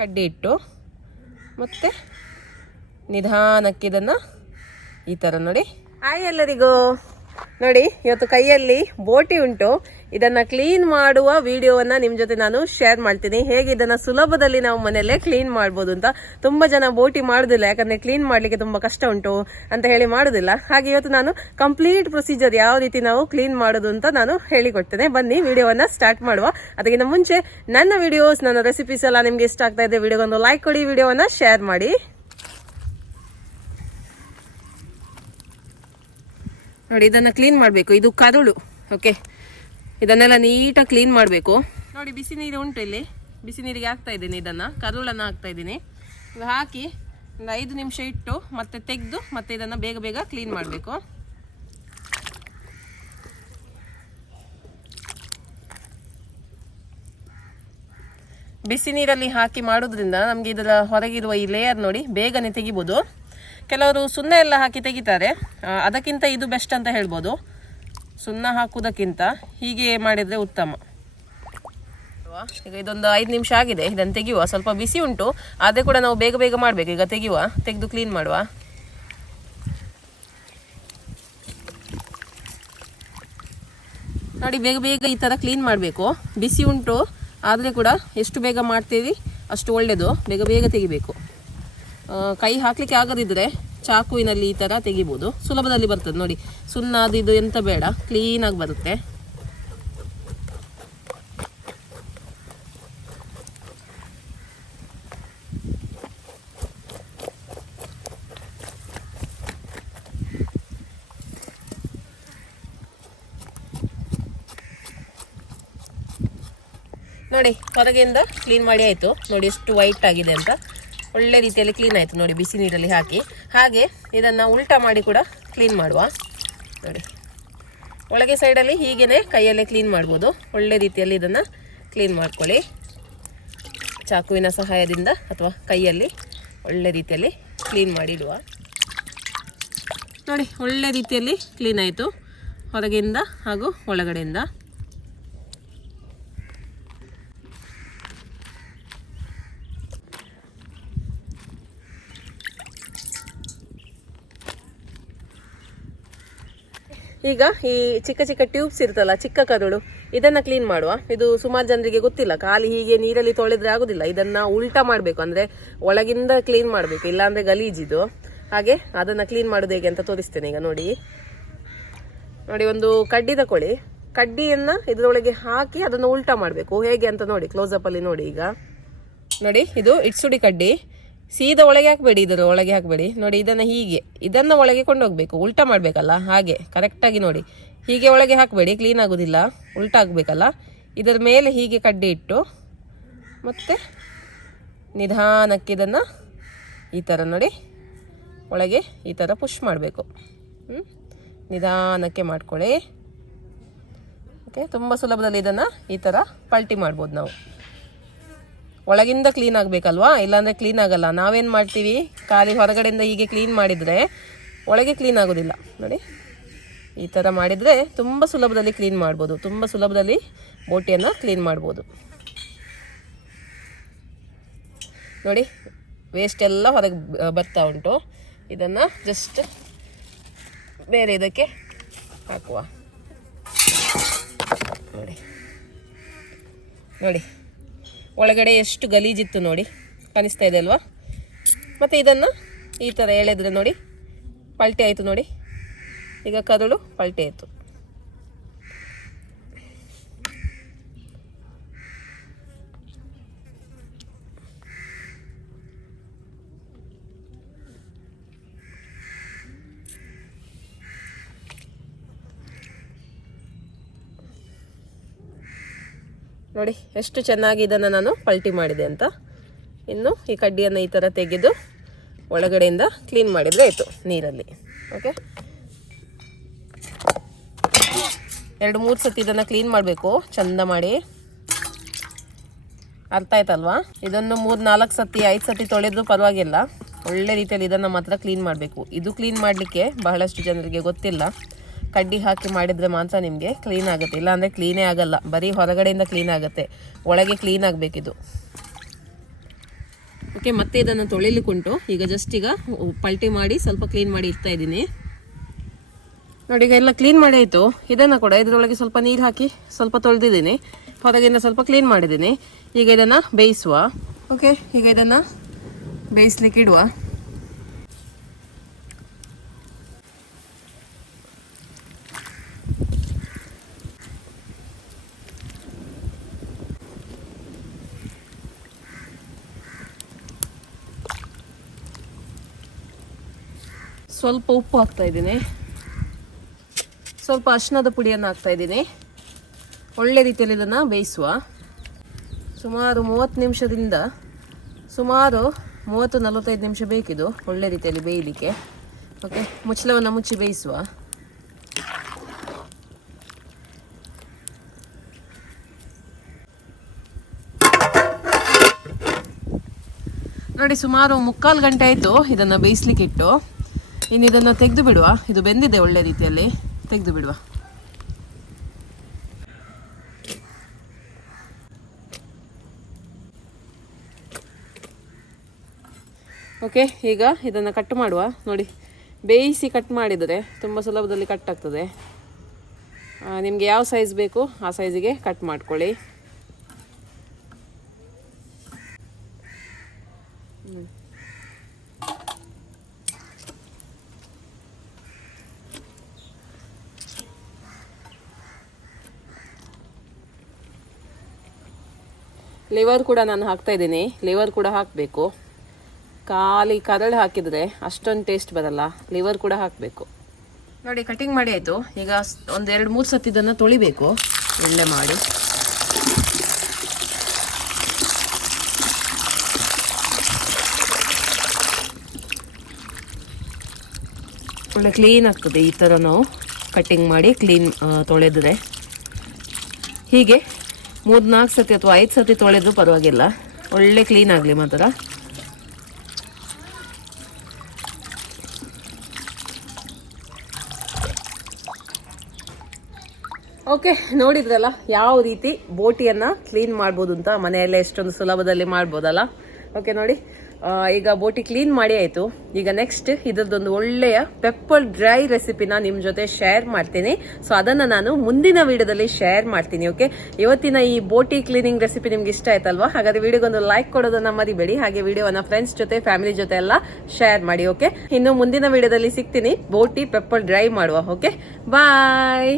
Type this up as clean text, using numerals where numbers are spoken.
ಕಡ್ಡಿ ಇಟ್ಟು ಮತ್ತೆ ನಿಧಾನಕ್ಕೆ ಇದನ್ನು ಈ ಥರ ನೋಡಿ. ಹಾಯ್ ಎಲ್ಲರಿಗೂ, ನೋಡಿ ಇವತ್ತು ಕೈಯಲ್ಲಿ ಬೋಟಿ ಉಂಟು. ಇದನ್ನ ಕ್ಲೀನ್ ಮಾಡುವ ವಿಡಿಯೋವನ್ನ ನಿಮ್ ಜೊತೆ ನಾನು ಶೇರ್ ಮಾಡ್ತೀನಿ. ಹೇಗೆ ಇದನ್ನ ಸುಲಭದಲ್ಲಿ ನಾವು ಮನೆಯಲ್ಲೇ ಕ್ಲೀನ್ ಮಾಡ್ಬೋದು ಅಂತ. ತುಂಬಾ ಜನ ಬೋಟಿ ಮಾಡುದಿಲ್ಲ, ಯಾಕಂದ್ರೆ ಕ್ಲೀನ್ ಮಾಡ್ಲಿಕ್ಕೆ ತುಂಬಾ ಕಷ್ಟ ಉಂಟು ಅಂತ ಹೇಳಿ ಮಾಡುದಿಲ್ಲ. ಹಾಗೆ ಇವತ್ತು ನಾನು ಕಂಪ್ಲೀಟ್ ಪ್ರೊಸೀಜರ್ ಯಾವ ರೀತಿ ನಾವು ಕ್ಲೀನ್ ಮಾಡೋದು ಅಂತ ನಾನು ಹೇಳಿಕೊಡ್ತೇನೆ. ಬನ್ನಿ ವಿಡಿಯೋವನ್ನ ಸ್ಟಾರ್ಟ್ ಮಾಡುವ. ಅದಕ್ಕಿಂತ ಮುಂಚೆ ನನ್ನ ವಿಡಿಯೋಸ್, ನನ್ನ ರೆಸಿಪೀಸ್ ಎಲ್ಲ ನಿಮ್ಗೆ ಇಷ್ಟ ಆಗ್ತಾ ಇದೆ, ವಿಡಿಯೋಗೊಂದು ಲೈಕ್ ಕೊಡಿ, ವಿಡಿಯೋವನ್ನ ಶೇರ್ ಮಾಡಿ. ನೋಡಿ, ಇದನ್ನ ಕ್ಲೀನ್ ಮಾಡಬೇಕು. ಇದು ಕರುಳು. ಓಕೆ, ಇದನ್ನೆಲ್ಲ ನೀಟಾಗಿ ಕ್ಲೀನ್ ಮಾಡಬೇಕು. ನೋಡಿ, ಬಿಸಿ ನೀರು ಉಂಟು ಇಲ್ಲಿ. ಬಿಸಿ ನೀರಿಗೆ ಹಾಕ್ತಾ ಇದ್ದೀನಿ, ಇದನ್ನು ಕರುಳನ್ನು ಹಾಕ್ತಾ ಇದ್ದೀನಿ. ಇದು ಹಾಕಿ ಒಂದು 5 ನಿಮಿಷ ಇಟ್ಟು ಮತ್ತೆ ತೆಗೆದು ಮತ್ತೆ ಇದನ್ನು ಬೇಗ ಬೇಗ ಕ್ಲೀನ್ ಮಾಡಬೇಕು. ಬಿಸಿ ನೀರಲ್ಲಿ ಹಾಕಿ ಮಾಡೋದ್ರಿಂದ ನಮಗೆ ಇದರ ಹೊರಗಿರುವ ಈ ಲೇಯರ್ ನೋಡಿ ಬೇಗನೆ ತೆಗಿಬೋದು. ಕೆಲವರು ಸುಣ್ಣ ಎಲ್ಲ ಹಾಕಿ ತೆಗಿತಾರೆ, ಅದಕ್ಕಿಂತ ಇದು ಬೆಸ್ಟ್ ಅಂತ ಹೇಳ್ಬೋದು. ಸುಣ್ಣ ಹಾಕುವುದಕ್ಕಿಂತ ಹೀಗೆ ಮಾಡಿದರೆ ಉತ್ತಮ. ಈಗ ಇದೊಂದು 5 ನಿಮಿಷ ಆಗಿದೆ, ಇದನ್ನು ತೆಗೆಯುವ. ಸ್ವಲ್ಪ ಬಿಸಿ ಉಂಟು, ಆದರೆ ಕೂಡ ನಾವು ಬೇಗ ಬೇಗ ಮಾಡಬೇಕು. ಈಗ ತೆಗೆಯುವ, ತೆಗೆದು ಕ್ಲೀನ್ ಮಾಡುವ. ನೋಡಿ, ಬೇಗ ಬೇಗ ಈ ಥರ ಕ್ಲೀನ್ ಮಾಡಬೇಕು. ಬಿಸಿ ಉಂಟು ಆದರೆ ಕೂಡ ಎಷ್ಟು ಬೇಗ ಮಾಡ್ತೀವಿ ಅಷ್ಟು ಒಳ್ಳೆಯದು. ಬೇಗ ಬೇಗ ತೆಗಿಬೇಕು. ಕೈ ಹಾಕಲಿಕ್ಕೆ ಆಗದಿದ್ದರೆ ಚಾಕುವಿನಲ್ಲಿ ಈ ಥರ ತೆಗಿಬೋದು, ಸುಲಭದಲ್ಲಿ ಬರ್ತದೆ. ನೋಡಿ, ಸುಣ್ಣ ಅದು ಇದು ಎಂತ ಬೇಡ, ಕ್ಲೀನಾಗಿ ಬರುತ್ತೆ. ನೋಡಿ, ಹೊರಗೆಯಿಂದ ಕ್ಲೀನ್ ಮಾಡಿ ಆಯಿತು. ನೋಡಿ ಎಷ್ಟು ವೈಟ್ ಆಗಿದೆ ಅಂತ. ಒಳ್ಳೆ ರೀತಿಯಲ್ಲಿ ಕ್ಲೀನ್ ಆಯಿತು ನೋಡಿ, ಬಿಸಿ ನೀರಲ್ಲಿ ಹಾಕಿ. ಹಾಗೆ ಇದನ್ನು ಉಲ್ಟಾ ಮಾಡಿ ಕೂಡ ಕ್ಲೀನ್ ಮಾಡುವ. ನೋಡಿ, ಒಳಗೆ ಸೈಡಲ್ಲಿ ಹೀಗೇ ಕೈಯಲ್ಲೇ ಕ್ಲೀನ್ ಮಾಡ್ಬೋದು. ಒಳ್ಳೆ ರೀತಿಯಲ್ಲಿ ಇದನ್ನು ಕ್ಲೀನ್ ಮಾಡ್ಕೊಳ್ಳಿ. ಚಾಕುವಿನ ಸಹಾಯದಿಂದ ಅಥವಾ ಕೈಯಲ್ಲಿ ಒಳ್ಳೆ ರೀತಿಯಲ್ಲಿ ಕ್ಲೀನ್ ಮಾಡಿಡುವ. ನೋಡಿ, ಒಳ್ಳೆ ರೀತಿಯಲ್ಲಿ ಕ್ಲೀನ್ ಆಯಿತು, ಹೊರಗೆಯಿಂದ ಹಾಗೂ ಒಳಗಡೆಯಿಂದ. ಈಗ ಈ ಚಿಕ್ಕ ಚಿಕ್ಕ ಟ್ಯೂಬ್ಸ್ ಇರ್ತಲ್ಲ, ಚಿಕ್ಕ ಕರುಳು, ಇದನ್ನ ಕ್ಲೀನ್ ಮಾಡುವ. ಇದು ಸುಮಾರು ಜನರಿಗೆ ಗೊತ್ತಿಲ್ಲ. ಖಾಲಿ ಹೀಗೆ ನೀರಲ್ಲಿ ತೊಳೆದ್ರೆ ಆಗುದಿಲ್ಲ, ಇದನ್ನ ಉಲ್ಟಾ ಮಾಡಬೇಕು. ಅಂದ್ರೆ ಒಳಗಿಂದ ಕ್ಲೀನ್ ಮಾಡಬೇಕು, ಇಲ್ಲಾಂದ್ರೆ ಗಲೀಜಿದು. ಹಾಗೆ ಅದನ್ನ ಕ್ಲೀನ್ ಮಾಡೋದು ಹೇಗೆ ಅಂತ ತೋರಿಸ್ತೇನೆ ಈಗ. ನೋಡಿ ನೋಡಿ, ಒಂದು ಕಡ್ಡಿ ತಕೊಳ್ಳಿ. ಕಡ್ಡಿಯನ್ನ ಇದರೊಳಗೆ ಹಾಕಿ ಅದನ್ನು ಉಲ್ಟಾ ಮಾಡಬೇಕು. ಹೇಗೆ ಅಂತ ನೋಡಿ, ಕ್ಲೋಸಪ್ ಅಲ್ಲಿ ನೋಡಿ. ಈಗ ನೋಡಿ, ಇದು ಇಟ್ಸುಡಿ ಕಡ್ಡಿ. ಸೀದಾ ಒಳಗೆ ಹಾಕಬೇಡಿ, ಇದರ ಒಳಗೆ ಹಾಕಬೇಡಿ. ನೋಡಿ, ಇದನ್ನು ಒಳಗೆ ಕೊಂಡೋಗ್ಬೇಕು. ಉಲ್ಟಾ ಮಾಡಬೇಕಲ್ಲ, ಹಾಗೆ ಕರೆಕ್ಟಾಗಿ ನೋಡಿ. ಹೀಗೆ ಒಳಗೆ ಹಾಕಬೇಡಿ, ಕ್ಲೀನ್ ಆಗೋದಿಲ್ಲ. ಉಲ್ಟಾ ಆಗಬೇಕಲ್ಲ. ಇದರ ಮೇಲೆ ಹೀಗೆ ಕಡ್ಡಿ ಇಟ್ಟು ಮತ್ತೆ ನಿಧಾನಕ್ಕೆ ಇದನ್ನು ಈ ಥರ ನೋಡಿ ಒಳಗೆ ಈ ಥರ ಪುಷ್ ಮಾಡಬೇಕು. ನಿಧಾನಕ್ಕೆ ಮಾಡ್ಕೊಳ್ಳಿ. ಓಕೆ, ತುಂಬ ಸುಲಭದಲ್ಲಿ ಇದನ್ನು ಈ ಥರ ಪಲ್ಟಿ ಮಾಡ್ಬೋದು ನಾವು. ಒಳಗಿಂದ ಕ್ಲೀನ್ ಆಗಬೇಕಲ್ವಾ, ಇಲ್ಲಾಂದರೆ ಕ್ಲೀನ್ ಆಗಲ್ಲ. ನಾವೇನು ಮಾಡ್ತೀವಿ, ಖಾಲಿ ಹೊರಗಡೆಯಿಂದ ಹೀಗೆ ಕ್ಲೀನ್ ಮಾಡಿದರೆ ಒಳಗೆ ಕ್ಲೀನ್ ಆಗೋದಿಲ್ಲ. ನೋಡಿ, ಈ ಥರ ಮಾಡಿದರೆ ತುಂಬ ಸುಲಭದಲ್ಲಿ ಕ್ಲೀನ್ ಮಾಡ್ಬೋದು. ತುಂಬ ಸುಲಭದಲ್ಲಿ ಬೋಟಿಯನ್ನು ಕ್ಲೀನ್ ಮಾಡ್ಬೋದು. ನೋಡಿ, ವೇಸ್ಟ್ ಎಲ್ಲ ಹೊರಗೆ ಬರ್ತಾ ಉಂಟು. ಇದನ್ನು ಜಸ್ಟ್ ಬೇರೆ ಇದಕ್ಕೆ ಹಾಕುವ. ನೋಡಿ ನೋಡಿ, ಒಳಗಡೆ ಎಷ್ಟು ಗಲೀಜಿತ್ತು ನೋಡಿ, ಕಾಣಿಸ್ತಾ ಇದೆ ಅಲ್ವಾ. ಮತ್ತು ಇದನ್ನು ಈ ಥರ ಎಳೆದ್ರೆ ನೋಡಿ ಪಲ್ಟಿ ಆಯಿತು. ನೋಡಿ, ಈಗ ಕರುಳು ಪಲ್ಟಿ ಆಯಿತು. ನೋಡಿ ಎಷ್ಟು ಚೆನ್ನಾಗಿ ಇದನ್ನು ನಾನು ಪಲ್ಟಿ ಮಾಡಿದೆ ಅಂತ. ಇನ್ನು ಈ ಕಡ್ಡಿಯನ್ನು ಈ ಥರ ತೆಗೆದು ಒಳಗಡೆಯಿಂದ ಕ್ಲೀನ್ ಮಾಡಿದರೆ ಆಯಿತು ನೀರಲ್ಲಿ. ಓಕೆ, 2-3 ಸತಿ ಇದನ್ನು ಕ್ಲೀನ್ ಮಾಡಬೇಕು ಚಂದ ಮಾಡಿ. ಅರ್ಥ ಆಯ್ತಲ್ವಾ? ಇದನ್ನು 3-4 ಸತಿ 5 ಸತಿ ತೊಳೆದ್ರೂ ಪರವಾಗಿಲ್ಲ. ಒಳ್ಳೆ ರೀತಿಯಲ್ಲಿ ಇದನ್ನು ಮಾತ್ರ ಕ್ಲೀನ್ ಮಾಡಬೇಕು. ಇದು ಕ್ಲೀನ್ ಮಾಡಲಿಕ್ಕೆ ಬಹಳಷ್ಟು ಜನರಿಗೆ ಗೊತ್ತಿಲ್ಲ. ಕಡ್ಡಿ ಹಾಕಿ ಮಾಡಿದರೆ ಮಾತ್ರ ನಿಮಗೆ ಕ್ಲೀನ್ ಆಗುತ್ತೆ, ಇಲ್ಲಾಂದರೆ ಕ್ಲೀನೇ ಆಗಲ್ಲ. ಬರೀ ಹೊರಗಡೆಯಿಂದ ಕ್ಲೀನ್ ಆಗುತ್ತೆ, ಒಳಗೆ ಕ್ಲೀನ್ ಆಗಬೇಕಿದು. ಓಕೆ, ಮತ್ತೆ ಇದನ್ನು ತೊಳಿಲಿಕ್ಕುಂಟು. ಈಗ ಜಸ್ಟ್ ಈಗ ಪಲ್ಟಿ ಮಾಡಿ ಸ್ವಲ್ಪ ಕ್ಲೀನ್ ಮಾಡಿ ಇಡ್ತಾ ಇದ್ದೀನಿ ನೋಡಿ. ಈಗ ಎಲ್ಲ ಕ್ಲೀನ್ ಮಾಡಿ ಆಯಿತು. ಇದನ್ನು ಕೂಡ ಇದರೊಳಗೆ ಸ್ವಲ್ಪ ನೀರು ಹಾಕಿ ಸ್ವಲ್ಪ ತೊಳೆದಿದ್ದೀನಿ, ಹೊರಗಿಂದ ಸ್ವಲ್ಪ ಕ್ಲೀನ್ ಮಾಡಿದ್ದೀನಿ. ಈಗ ಇದನ್ನು ಬೇಯಿಸುವ. ಓಕೆ, ಈಗ ಇದನ್ನು ಬೇಯಿಸ್ಲಿಕ್ಕೆ ಇಡುವ. ಸ್ವಲ್ಪ ಉಪ್ಪು ಹಾಕ್ತಾ ಇದ್ದೀನಿ, ಸ್ವಲ್ಪ ಅರಿಶಿಣದ ಪುಡಿಯನ್ನು ಹಾಕ್ತಾ ಇದ್ದೀನಿ. ಒಳ್ಳೆ ರೀತಿಯಲ್ಲಿ ಇದನ್ನು ಬೇಯಿಸುವ. ಸುಮಾರು 30 ನಿಮಿಷದಿಂದ ಸುಮಾರು 30-45 ನಿಮಿಷ ಬೇಕಿದು ಒಳ್ಳೆ ರೀತಿಯಲ್ಲಿ ಬೇಯಲಿಕ್ಕೆ. ಓಕೆ, ಮುಚ್ಚಳವನ್ನು ಮುಚ್ಚಿ ಬೇಯಿಸುವ. ನೋಡಿ, ಸುಮಾರು 3/4 ಗಂಟೆ ಆಯಿತು ಇದನ್ನು ಬೇಯಿಸ್ಲಿಕ್ಕೆ ಇಟ್ಟು. ಇನ್ನು ಇದನ್ನು ತೆಗೆದು ಬಿಡುವ. ಇದು ಬೆಂದಿದೆ ಒಳ್ಳೆ ರೀತಿಯಲ್ಲಿ, ತೆಗೆದು ಬಿಡುವ. ಓಕೆ, ಈಗ ಇದನ್ನು ಕಟ್ ಮಾಡುವ. ನೋಡಿ, ಬೇಯಿಸಿ ಕಟ್ ಮಾಡಿದರೆ ತುಂಬ ಸುಲಭದಲ್ಲಿ ಕಟ್ ಆಗ್ತದೆ. ನಿಮಗೆ ಯಾವ ಸೈಜ್ ಬೇಕು ಆ ಸೈಜಿಗೆ ಕಟ್ ಮಾಡ್ಕೊಳ್ಳಿ. ಲಿವರ್ ಕೂಡ ನಾನು ಹಾಕ್ತಾ ಇದ್ದೀನಿ. ಲಿವರ್ ಕೂಡ ಹಾಕಬೇಕು. ಖಾಲಿ ಕರಳು ಹಾಕಿದರೆ ಅಷ್ಟೊಂದು ಟೇಸ್ಟ್ ಬರಲ್ಲ, ಲಿವರ್ ಕೂಡ ಹಾಕಬೇಕು. ನೋಡಿ, ಕಟಿಂಗ್ ಮಾಡಿ ಆಯಿತು. ಈಗ ಒಂದು 2-3 ಸತಿ ಇದನ್ನು ತೊಳಿಬೇಕು ಒಳ್ಳೆ ಮಾಡಿ. ಒಳ್ಳೆ ಕ್ಲೀನ್ ಆಗ್ತದೆ ಈ ಥರ ನಾವು ಕಟ್ಟಿಂಗ್ ಮಾಡಿ ಕ್ಲೀನ್ ತೊಳೆದ್ರೆ. ಹೀಗೆ 3-4 ಸತಿ ಅಥವಾ 5 ಸತಿ ತೊಳೆದ್ರೂ ಪರವಾಗಿಲ್ಲ, ಒಳ್ಳೆ ಕ್ಲೀನ್ ಆಗಲಿ ಮಾತ್ರ. ಓಕೆ, ನೋಡಿದ್ರಲ್ಲ ಯಾವ ರೀತಿ ಬೋಟಿಯನ್ನು ಕ್ಲೀನ್ ಮಾಡ್ಬೋದು ಅಂತ. ಮನೆಯಲ್ಲೇ ಎಷ್ಟೊಂದು ಸುಲಭದಲ್ಲಿ ಮಾಡ್ಬೋದಲ್ಲ. ಓಕೆ ನೋಡಿ, ಈಗ ಬೋಟಿ ಕ್ಲೀನ್ ಮಾಡಿ ಆಯಿತು. ಈಗ ನೆಕ್ಸ್ಟ್ ಇದರದೊಂದು ಒಳ್ಳೆಯ ಪೆಪ್ಪರ್ ಡ್ರೈ ರೆಸಿಪಿನ ನಿಮ್ಮ ಜೊತೆ ಶೇರ್ ಮಾಡ್ತೀನಿ. ಸೊ ಅದನ್ನು ನಾನು ಮುಂದಿನ ವಿಡಿಯೋದಲ್ಲಿ ಶೇರ್ ಮಾಡ್ತೀನಿ. ಓಕೆ, ಇವತ್ತಿನ ಈ ಬೋಟಿ ಕ್ಲೀನಿಂಗ್ ರೆಸಿಪಿ ನಿಮ್ಗೆ ಇಷ್ಟ ಆಯ್ತಲ್ವಾ? ಹಾಗಾದ್ರೆ ವಿಡಿಯೋಗೊಂದು ಲೈಕ್ ಕೊಡೋದನ್ನ ಮರಿಬೇಡಿ. ಹಾಗೆ ವಿಡಿಯೋನ ಫ್ರೆಂಡ್ಸ್ ಜೊತೆ, ಫ್ಯಾಮಿಲಿ ಜೊತೆ ಎಲ್ಲ ಶೇರ್ ಮಾಡಿ. ಓಕೆ, ಇನ್ನು ಮುಂದಿನ ವಿಡಿಯೋದಲ್ಲಿ ಸಿಗ್ತೀನಿ ಬೋಟಿ ಪೆಪ್ಪರ್ ಡ್ರೈ ಮಾಡುವ. ಓಕೆ, ಬಾಯ್.